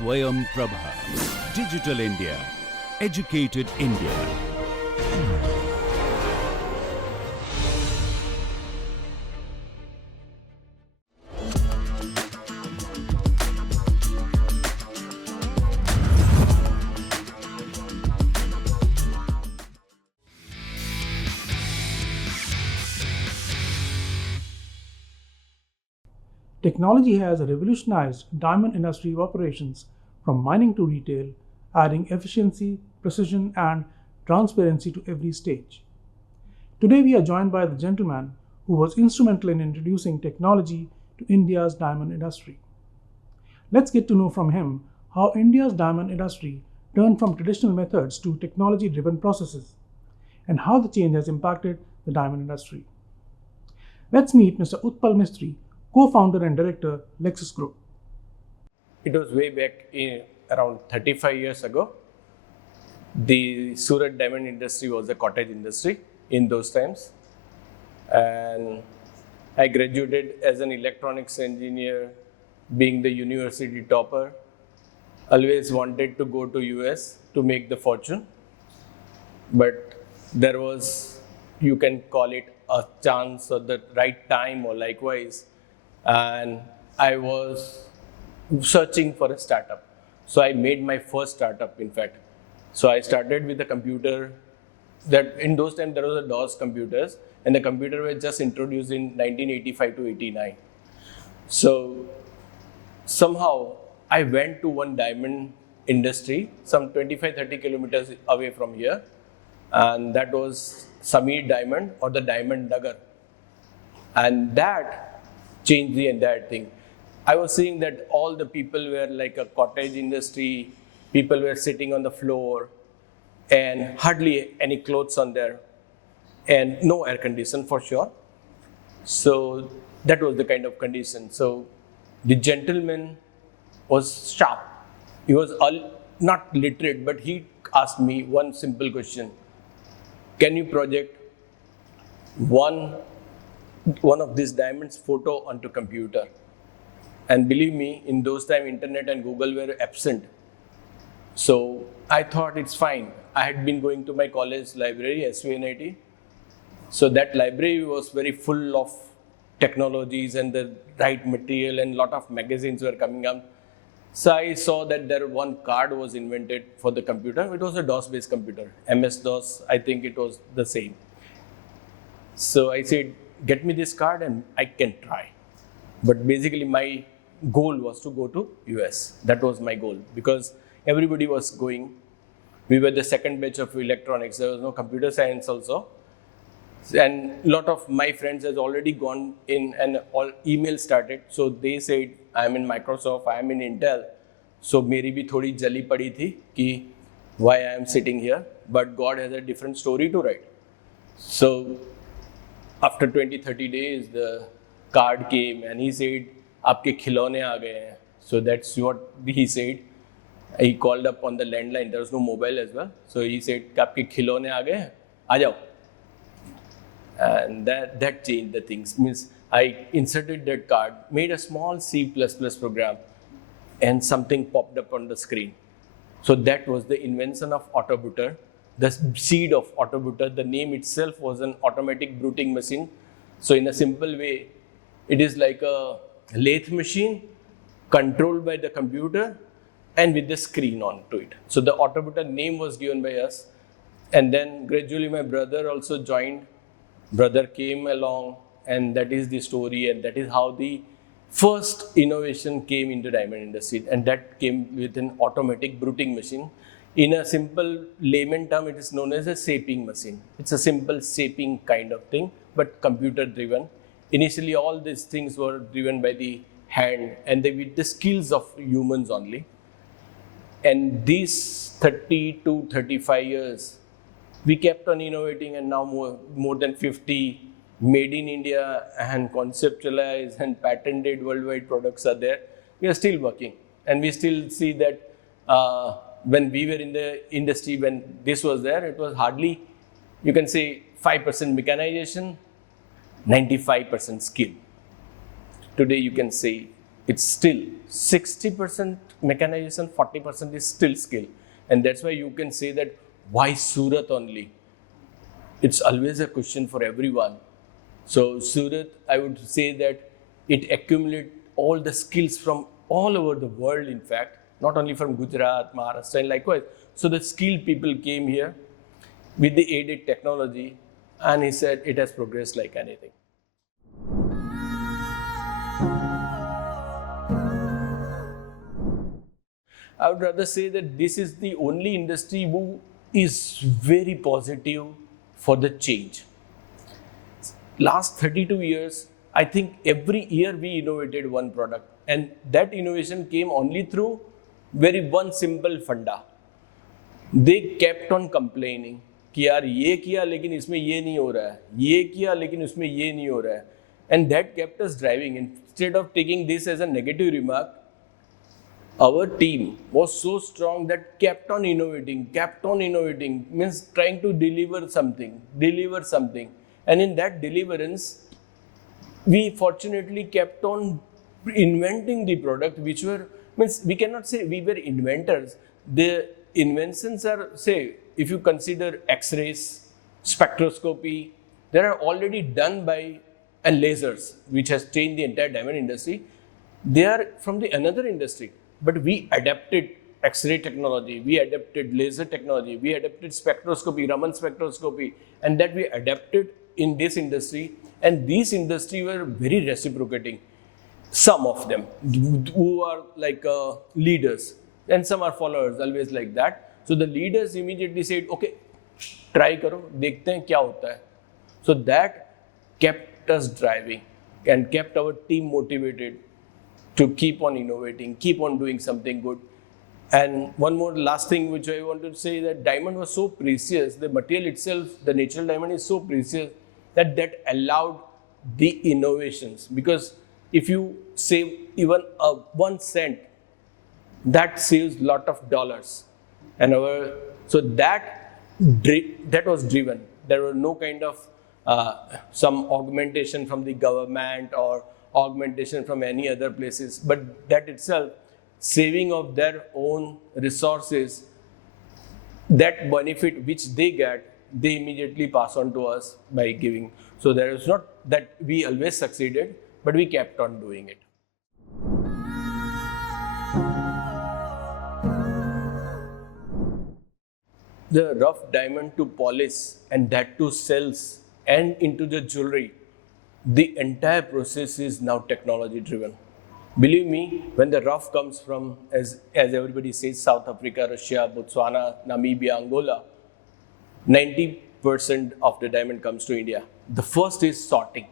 Swayam Prabha. Digital India. Educated India. Technology has revolutionized diamond industry operations from mining to retail, adding efficiency, precision, and transparency to every stage. Today, we are joined by the gentleman who was instrumental in introducing technology to India's diamond industry. Let's get to know from him how India's diamond industry turned from traditional methods to technology driven processes and how the change has impacted the diamond industry. Let's meet Mr. Utpal Mistry, co-founder and director, Lexus Group. It was way back in around 35 years ago. The Surat diamond industry was a cottage industry in those times. And I graduated as an electronics engineer, being the university topper. Always wanted to go to US to make the fortune. But there was, you can call it a chance or the right time or likewise. And I was searching for a startup. So I made my first startup, in fact. So I started with a computer that in those times there was a DOS computers, and the computer was just introduced in 1985 to 89. So somehow I went to one diamond industry, some 25-30 kilometers away from here, and that was Samir Diamond or the Diamond Nagar. And that changed the entire thing. I was seeing that all the people were like a cottage industry, people were sitting on the floor and hardly any clothes on there and no air condition for sure. So that was the kind of condition. So the gentleman was sharp. He was not literate, but he asked me one simple question. Can you project one of these diamonds photo onto computer? And believe me, in those time internet and Google were absent. So I thought it's fine. I had been going to my college library, SVNIT. So that library was very full of technologies and the right material, and lot of magazines were coming up. So I saw that there one card was invented for the computer. It was a DOS-based computer, MS-DOS, I think it was the same. So I said, get me this card and I can try. But basically my goal was to go to US. That was my goal because everybody was going. We were the second batch of electronics. There was no computer science also. And a lot of my friends has already gone in and all email started. So they said, I'm in Microsoft, I'm in Intel. So meri bhi thodi jali padi thi ki why I am sitting here. But God has a different story to write. So after 20-30 days, the card came and he said, aapke khilone aa gaye hain. So that's what he said. He called up on the landline. There was no mobile as well. So he said, aapke khilone aa gaye hain, aa jao. And that changed the things. Means I inserted that card, made a small C++ program, and something popped up on the screen. So that was the invention of autobooter. The seed of autobooter, the name itself was an automatic bruting machine. So in a simple way, it is like a lathe machine controlled by the computer and with the screen onto it. So the autobooter name was given by us. And then gradually my brother also joined. Brother came along, and that is the story, and that is how the first innovation came into diamond industry, and that came with an automatic bruting machine. In a simple layman term, it is known as a shaping machine. It's a simple shaping kind of thing, but computer driven. Initially, all these things were driven by the hand and with the skills of humans only. And these 30 to 35 years, we kept on innovating, and now more than 50 made in India and conceptualized and patented worldwide products are there. We are still working, and we still see that when we were in the industry, when this was there, it was hardly, you can say 5% mechanization, 95% skill. Today you can say it's still 60% mechanization, 40% is still skill. And that's why you can say that why Surat only? It's always a question for everyone. So Surat, I would say that it accumulates all the skills from all over the world, in fact, not only from Gujarat, Maharashtra, and likewise. So the skilled people came here with the aided technology, and he said it has progressed like anything. I would rather say that this is the only industry who is very positive for the change. Last 32 years, I think every year we innovated one product, and that innovation came only through very one simple funda. They kept on complaining कि यार ये किया लेकिन इसमें ये नहीं हो रहा है, ये किया लेकिन उसमें ये नहीं हो रहा है, and that kept us driving. Instead of taking this as a negative remark, our team was so strong that kept on innovating, means trying to deliver something. And in that deliverance, we fortunately kept on inventing the product, which were, means we cannot say we were inventors. The inventions are, say, if you consider X-rays, spectroscopy, they are already done by, and lasers, which has changed the entire diamond industry. They are from the another industry. But we adapted X-ray technology, we adapted laser technology, we adapted spectroscopy, Raman spectroscopy, and that we adapted in this industry. And these industry were very reciprocating. Some of them who are like leaders, and some are followers, always like that. So the leaders immediately said, okay, try karo, dekhte hain kya hota hai. So that kept us driving and kept our team motivated to keep on innovating, keep on doing something good. And one more last thing which I want to say, that diamond was so precious, the material itself, the natural diamond is so precious that allowed the innovations. Because if you save even 1 cent, that saves lot of dollars. And so that was driven. There were no kind of some augmentation from the government or augmentation from any other places, but that itself, saving of their own resources, that benefit which they get, they immediately pass on to us by giving. So there is not that we always succeeded, but we kept on doing it. The rough diamond to polish, and that to cells and into the jewelry, the entire process is now technology driven. Believe me, when the rough comes from, as everybody says, South Africa, Russia, Botswana, Namibia, Angola, 90% of the diamond comes to India. The first is sorting.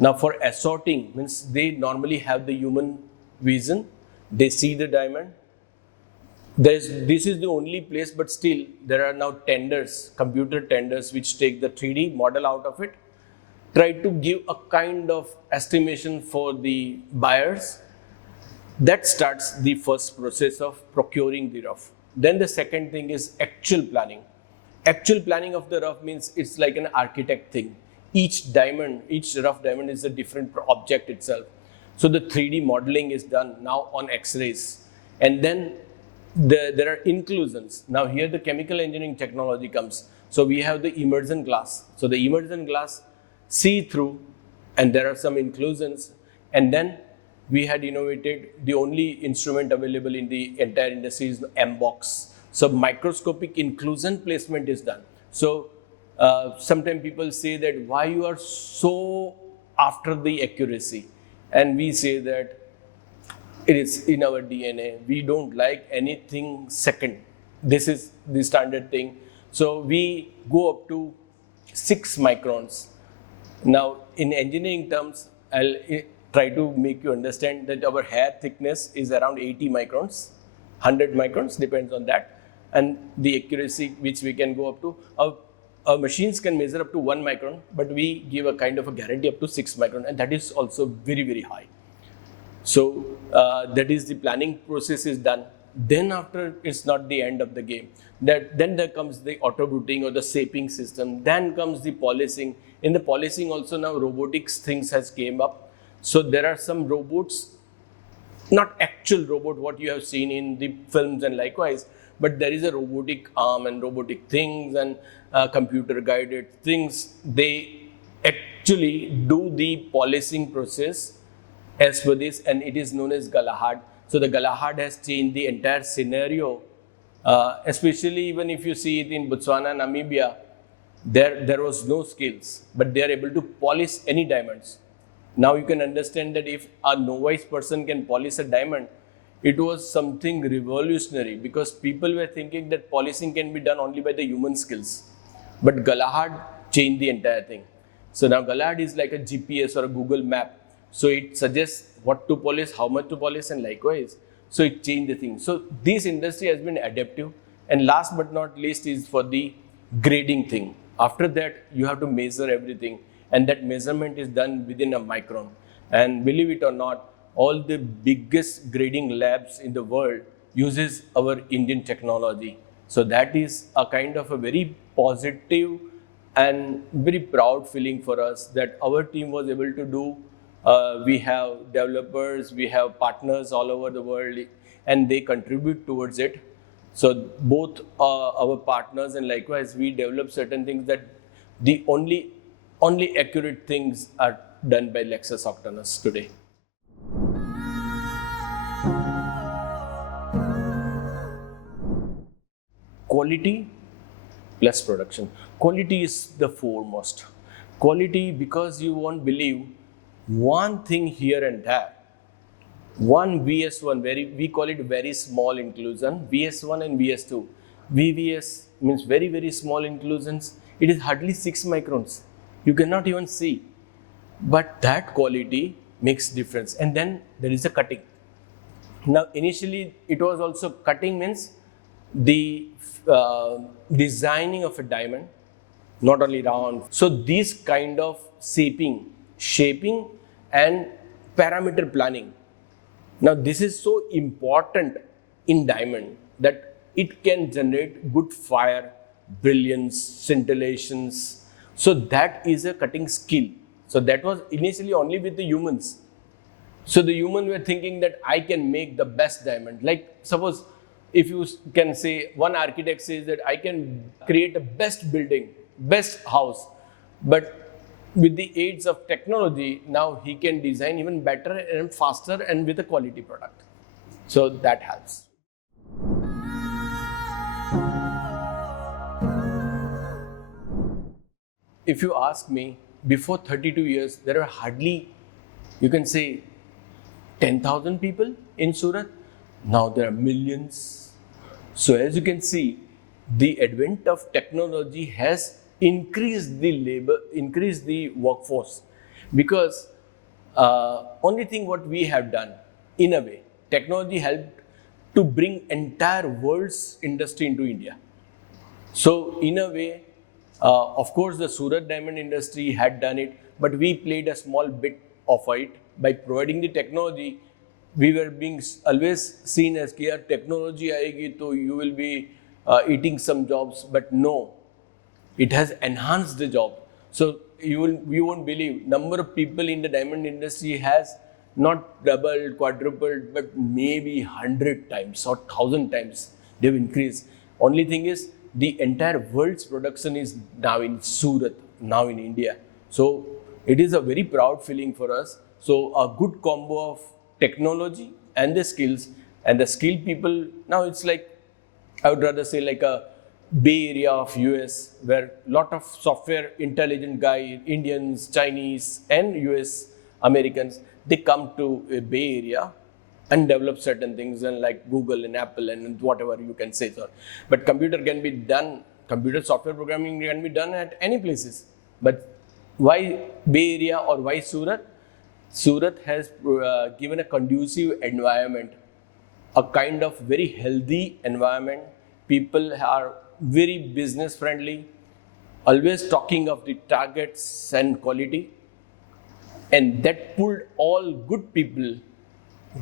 Now for assorting, means they normally have the human vision, they see the diamond. This is the only place, but still there are now tenders, computer tenders, which take the 3D model out of it, try to give a kind of estimation for the buyers. That starts the first process of procuring the rough. Then the second thing is actual planning. Actual planning of the rough means it's like an architect thing. Each rough diamond is a different object itself. So the 3D modeling is done now on X-rays. And then there are inclusions. Now here the chemical engineering technology comes. So we have the immersion glass. So the immersion glass see-through, and there are some inclusions. And then we had innovated the only instrument available in the entire industry is the M-box. So microscopic inclusion placement is done. So sometimes people say that why you are so after the accuracy, and we say that it is in our DNA. We don't like anything second. This is the standard thing. So we go up to 6 microns. Now in engineering terms, I'll try to make you understand that our hair thickness is around 80 microns, 100 microns, depends on that. And the accuracy which we can go up to, our machines can measure up to 1 micron, but we give a kind of a guarantee up to 6 micron, and that is also very, very high. So that is the planning process is done. Then after, it's not the end of the game. Then there comes the auto routing or the shaping system. Then comes the polishing. In the polishing also now robotics things has came up. So there are some robots not actual robot what you have seen in the films and likewise, but there is a robotic arm and robotic things and computer guided things. They actually do the polishing process as per this, and it is known as Galahad. So the Galahad has changed the entire scenario, especially even if you see it in Botswana, Namibia, there was no skills, but they are able to polish any diamonds. Now you can understand that if a novice person can polish a diamond, it was something revolutionary, because people were thinking that polishing can be done only by the human skills. But Galahad changed the entire thing. So now Galahad is like a GPS or a Google map. So it suggests what to polish, how much to polish, and likewise. So it changed the thing. So this industry has been adaptive. And last but not least is for the grading thing. After that, you have to measure everything. And that measurement is done within a micron. And believe it or not, all the biggest grading labs in the world uses our Indian technology. So that is a kind of a very positive and very proud feeling for us that our team was able to do. We have developers, we have partners all over the world, and they contribute towards it. So both our partners and likewise, we develop certain things that the only accurate things are done by Lexus Octanus today. Quality plus production. Quality is the foremost. Quality, because you won't believe one thing here and there. One VS1, we call it very small inclusion, VS1 and VS2. VVS means very, very small inclusions. It is hardly 6 microns. You cannot even see. But that quality makes difference. And then there is a cutting. Now, initially, it was also cutting means the designing of a diamond, not only round. So this kind of shaping and parameter planning. Now this is so important in diamond that it can generate good fire, brilliance, scintillations. So that is a cutting skill. So that was initially only with the humans. So the humans were thinking that I can make the best diamond. Like suppose if you can say, one architect says that I can create a best building, best house, but with the aids of technology, now he can design even better and faster and with a quality product. So that helps. If you ask me, before 32 years, there were hardly, you can say, 10,000 people in Surat. Now there are millions. So as you can see, the advent of technology has increased the workforce, because only thing what we have done, in a way, technology helped to bring entire world's industry into India. So in a way, of course, the Surat diamond industry had done it, but we played a small bit of it by providing the technology. We were being always seen as कि यार technology आएगी तो you will be eating some jobs, but no, it has enhanced the job. So you won't believe number of people in the diamond industry has not doubled, quadrupled, but maybe 100 times or 1,000 times they've increased. Only thing is the entire world's production is now in Surat, now in India. So it is a very proud feeling for us. So a good combo of technology and the skills, and the skilled people. Now it's like, I would rather say like a Bay Area of US, where lot of software intelligent guys, Indians, Chinese and US Americans, they come to a Bay Area and develop certain things, and like Google and Apple and whatever you can say. So, but computer software programming can be done at any places. But why Bay Area or why Surat? Surat has given a conducive environment, a kind of very healthy environment. People are very business friendly, always talking of the targets and quality. And that pulled all good people,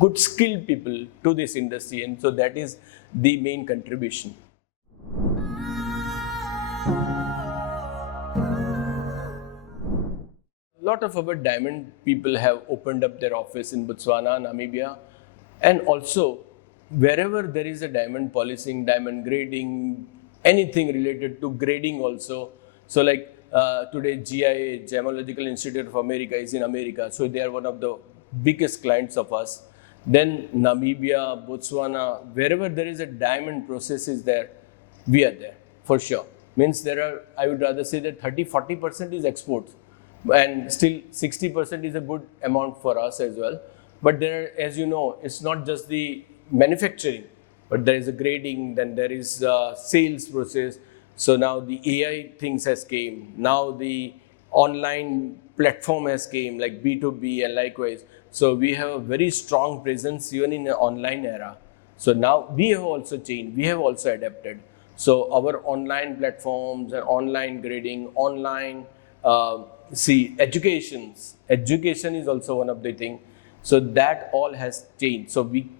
good skilled people to this industry. And so that is the main contribution. A lot of our diamond people have opened up their office in Botswana, Namibia, And also, wherever there is a diamond polishing, diamond grading, anything related to grading also. So like today GIA, Gemological Institute of America is in America. So they are one of the biggest clients of us. Then Namibia, Botswana, wherever there is a diamond process is there, we are there for sure. Means there are, I would rather say that 30-40% is exports, and still 60% is a good amount for us as well. But there are, as you know, it's not just the manufacturing, but there is a grading, then there is a sales process. So now the AI things has came. Now the online platform has came, like B2B and likewise. So we have a very strong presence even in the online era. So now we have also changed, we have also adapted. So our online platforms and online grading, online education is also one of the things. So that all has changed. So we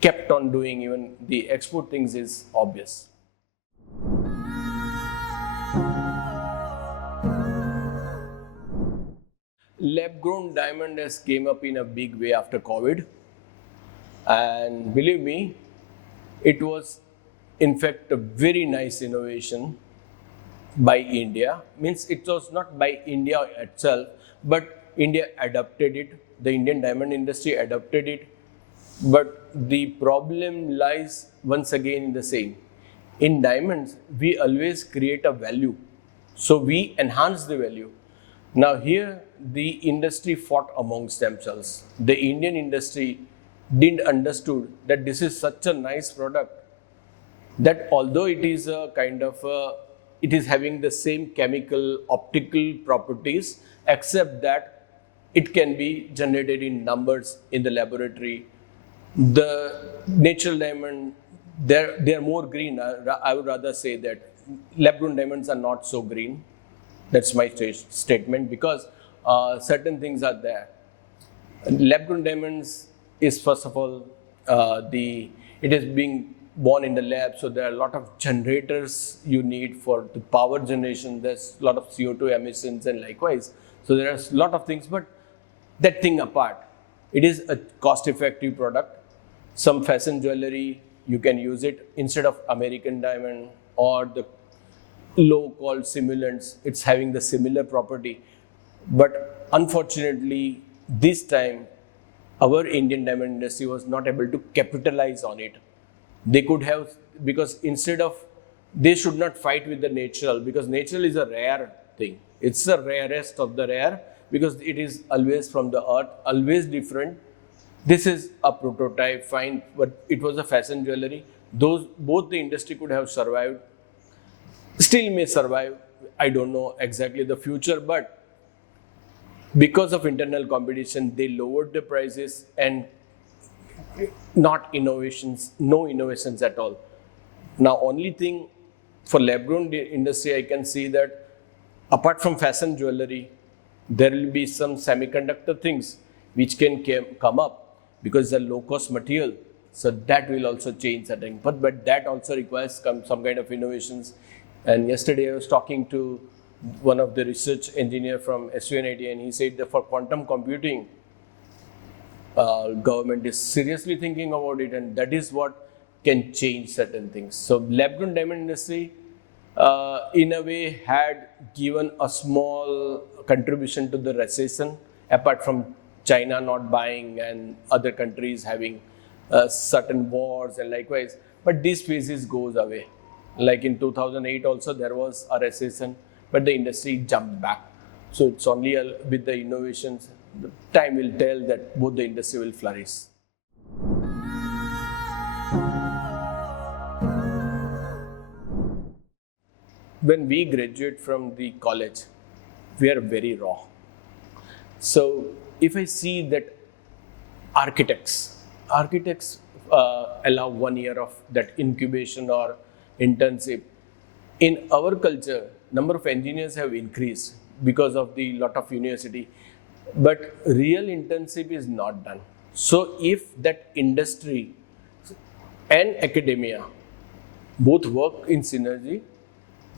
kept on doing, even the export things is obvious. Lab grown diamond has came up in a big way after COVID. And believe me, it was in fact a very nice innovation by India. Means it was not by India itself, but India adopted it. The Indian diamond industry adopted it. But the problem lies once again in the same. In diamonds, we always create a value. So we enhance the value. Now here, the industry fought amongst themselves. The Indian industry didn't understood that this is such a nice product that although it is a kind of it is having the same chemical, optical properties, except that it can be generated in numbers in the laboratory. The natural diamond, they're more green. I would rather say that lab-grown diamonds are not so green. That's my statement, because certain things are there. Lab-grown diamonds is, first of all, it is being born in the lab, so there are a lot of generators you need for the power generation. There's a lot of CO2 emissions and likewise. So there are a lot of things, but that thing apart, it is a cost-effective product. Some fashion jewelry, you can use it instead of American diamond or the low-called simulants. It's having the similar property. But unfortunately, this time, our Indian diamond industry was not able to capitalize on it. They could have, because instead of, they should not fight with the natural, because natural is a rare thing. It's the rarest of the rare, because it is always from the earth, always different. This is a prototype, fine, but it was a fashion jewelry. Both the industry could have survived, still may survive. I don't know exactly the future, but because of internal competition, they lowered the prices and not innovations, no innovations at all. Now, only thing for lab-grown industry, I can see that apart from fashion jewelry, there will be some semiconductor things which can come up because the low-cost material. So that will also change certain, but that also requires some kind of innovations. And yesterday I was talking to one of the research engineer from SUNIT, and he said that for quantum computing, government is seriously thinking about it, and that is what can change certain things. So lab-grown diamond industry, in a way, had given a small contribution to the recession, apart from China not buying and other countries having certain wars and likewise. But this phases goes away. Like in 2008 also there was a recession, but the industry jumped back. So it's only with the innovations, the time will tell that both the industry will flourish. When we graduate from the college, we are very raw. So if I see that architects allow 1 year of that incubation or internship. In our culture, number of engineers have increased because of the lot of university, but real internship is not done. So if that industry and academia both work in synergy,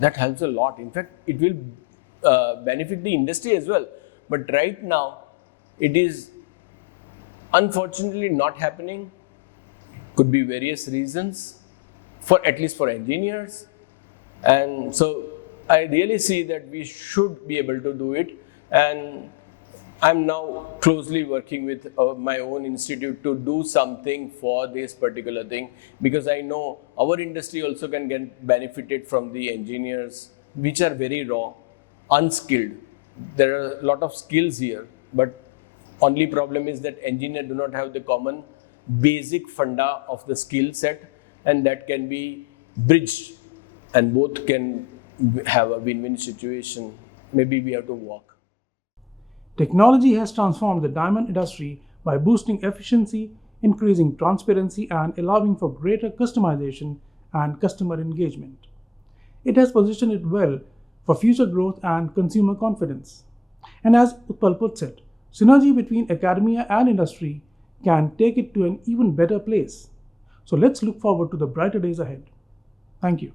that helps a lot. In fact, it will benefit the industry as well. But right now, it is unfortunately not happening, Could be various reasons, for at least for engineers. And so I really see that we should be able to do it. And I'm now closely working with my own institute to do something for this particular thing, because I know our industry also can get benefited from the engineers, which are very raw, unskilled. There are a lot of skills here, but only problem is that engineers do not have the common basic funda of the skill set, and that can be bridged, and both can have a win-win situation. Maybe we have to walk. Technology has transformed the diamond industry by boosting efficiency, increasing transparency, and allowing for greater customization and customer engagement. It has positioned it well for future growth and consumer confidence. And as Utpal puts it, synergy between academia and industry can take it to an even better place. So let's look forward to the brighter days ahead. Thank you.